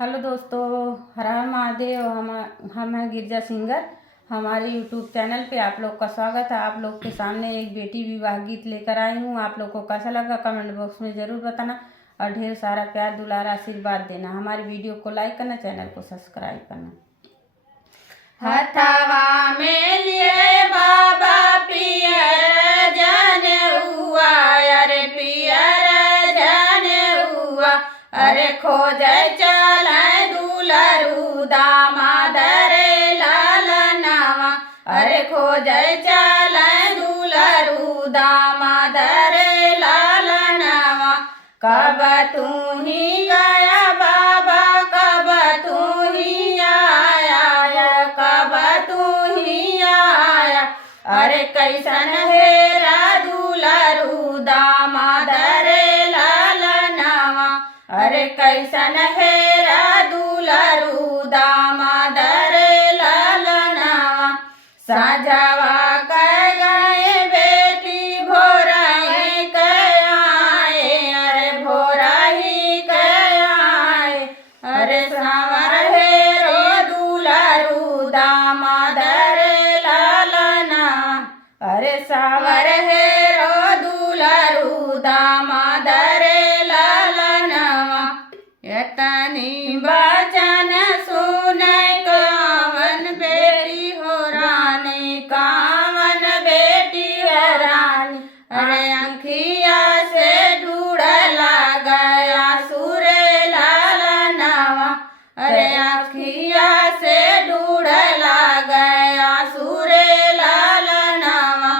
Hello दोस्तों, हर हर महादेव। हम हैं गिरजा सिंगर। हमारे यूट्यूब चैनल पे आप लोग का स्वागत है। आप लोग के सामने एक बेटी विवाह गीत लेकर आई हूँ। आप लोग को कैसा लगा कमेंट बॉक्स में ज़रूर बताना और ढेर सारा प्यार दुलार आशीर्वाद देना। हमारी वीडियो को लाइक करना, चैनल को सब्सक्राइब करना। हथवा में लिए बाबा पियर जाने हुआ, अरे पियर जाने हुआ, अरे खोजे चले दुलरू दामाद रे लालनावा, अरे खोजे चले दुलरू दामाद रे लालनावा। कब तू ही गया बाबा, कब तू ही आया, कब तू ही आया, अरे कैसन हेरा दुलरू दामाद रे लालनावा, अरे कैसन हेरा दुलरू दामाद रे लालनावा। साझवा कह गए बेटी भोरही कह आए, अरे भोरही कह आए, अरे सांवर हेरो दुलरू दामाद रे लालना, अरे सांवर हेरो दुलरू दामाद रे लालनावा। यतनी बचन सुने कावन बेटी हो रानी, कावन बेटी हो रानी, अरे अंखिया से ढूढ़ला गया सुरे लालनावा, अरे अंखिया से ढूढ़ला गया सुरे लालनावा।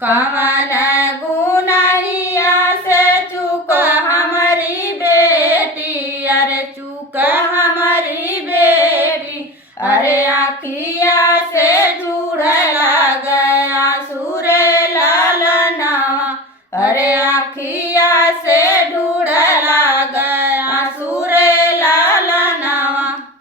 कवन गुनहिया से चूक हमारी बेटी, अरे चूक हमारी बेटी, अरे आखिया से ढूढ़ला